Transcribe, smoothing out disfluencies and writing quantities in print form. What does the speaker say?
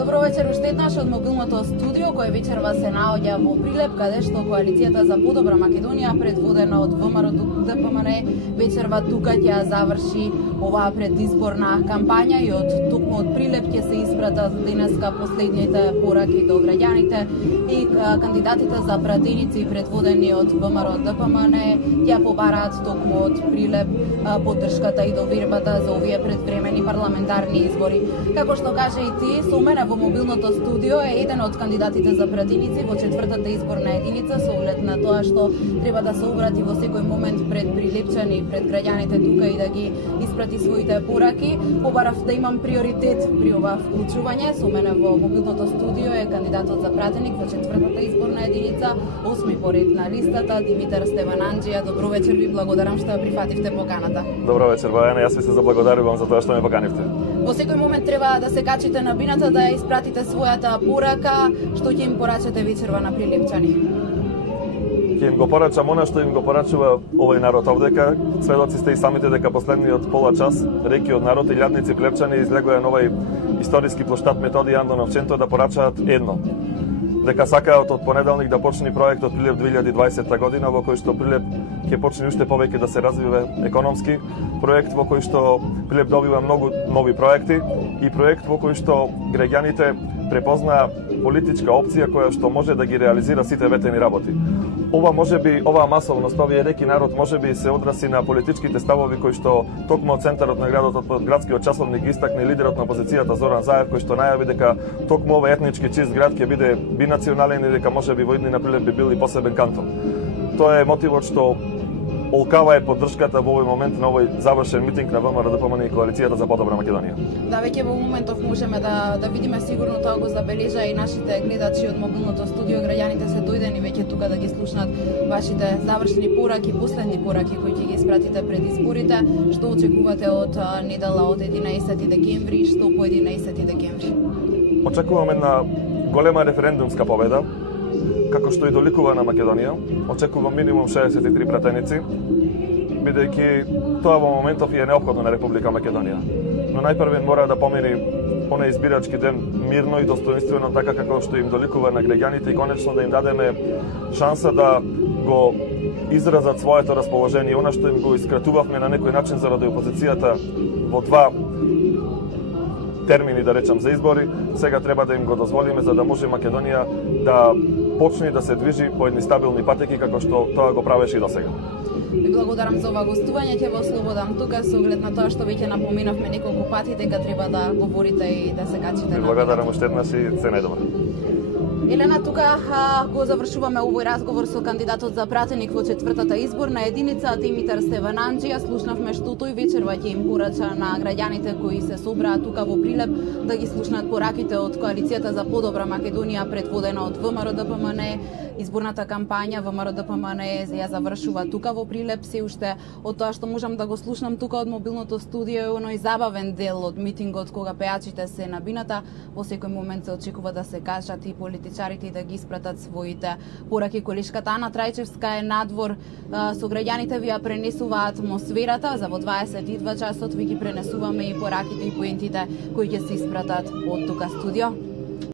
Добро вечер уште еднаш од мобилното студио кој вечерва се наоѓа во Прилеп, каде што коалицијата за подобра Македонија, предводена од ВМРО ДПМН, вечерва тука ќе заврши оваа предизборна кампања и од токму од Прилеп ќе се испратат денеска последните пораки до граѓаните и кандидатите за пратеници предводени од ВМРО ДПМН ќе побараат токму од Прилеп поддршката и довербата за овие предвремени парламентарни избори. Како што кажа и ти, со мене во мобилното студио е еден од кандидатите за пратеници во четвртата изборна единица со оглед на тоа што треба да се обрати во секој момент пред прилепчани, пред граѓаните тука и да ги испрати своите пораки. Побарав да имам приоритет при ова вклучување. Со мене во мобилното студио е кандидатот за пратеник во четвртата изборна единица, 8ми поред на листата, Димитар Стевананџија. Добро вечер, ви благодарам што ја прифативте поканата. Добро вечер, Бојана, јас ви се заблагодарувам за тоа што ме поканивте. Во секој момент треба да се качите на бината, да ја испратите својата порака. Што ќе им порачате вечерва на прилепчани? Ќе им го порачам она што им го порачува овој народ овдека. Сведоци сте и самите дека последниот пола час реки од народ и илјадници плепчани излегоа на овој историски плоштад Методи Андонов Ченто да порачаат едно. Дека сакаат од понеделник да почне проектот Прилеп 2020 година, во кој што Прилеп ќе почне уште повеќе да се развива економски, проект во кој што Прилеп добива многу нови проекти и проект во кој што граѓаните препознаа политичка опција која што може да ги реализира сите ветени работи. Оваа масовност, овие реки народ можеби се одраси на политичките ставови кои што токму од центарот на градот од градскиот часовник истакне лидерот на опозицијата Зоран Заев, кој што најави дека токму овој етнички чист град ќе биде бинационален и дека можеби во иднина Прилеп би бил и посебен кантон. Тоа е мотивот што олкава е поддршката во овој момент на овој завршен митинг на ВМРО ДПМН и коалицијата за подобра Македонија. Да, веќе во моментов можеме да видиме, сигурно тоа го забележа и нашите гледачи од мобилното студио. Граѓаните се дојдени веќе тука да ги слушнат вашите завршни пораки, последни пораки кои ќе ги испратите пред изборите. Што очекувате од недела од 11 декември, што по 11 декември? Очекуваме една голема референдумска победа, како што и доликува на Македонија. Очекувам минимум 63 пратеници, бидејќи тоа во моментов е неопходно на Република Македонија. Но најпрвен мора да помини оној избирачки ден мирно и достоинствено, така како што им доликува на граѓаните и конечно да им дадеме шанса да го изразат своето расположение. Она што им го искратувавме на некој начин заради опозицијата во два термини, да речам, за избори, сега треба да им го дозволиме за да може Македонија да почне да се движи по едни стабилни патеки како што тоа го правеше и досега. Ви благодарам за ова гостување, ќе го слободам тука со оглед на тоа што веќе напоменавме неколку пати дека треба да говорите и да се качите. Ви благодарам уште еднаш и се најдобро. Елена, тука го завршуваме овој разговор со кандидатот за пратеник во четвртата изборна единица Димитар Стевананџија. Слушнавме што тој вечерва ќе им порача на граѓаните кои се собраа тука во Прилеп да ги слушнат пораките од коалицијата за подобра Македонија, предводена од ВМРО ДПМН. Изборната кампања ВМРО ДПМН ја завршува тука во Прилеп. Се уште од тоа што можам да го слушнам тука од мобилното студио е оној забавен дел од митингот кога пеачите се на бината. Во секој момент се очекува да се кажат и политичарите и да ги испратат своите пораки. Колешката Ана Трајчевска е надвор со граѓаните, ви ја пренесува атмосферата. За во 22 часот ви ги пренесуваме и пораките и поентите кои ќе се испратат од тука студио.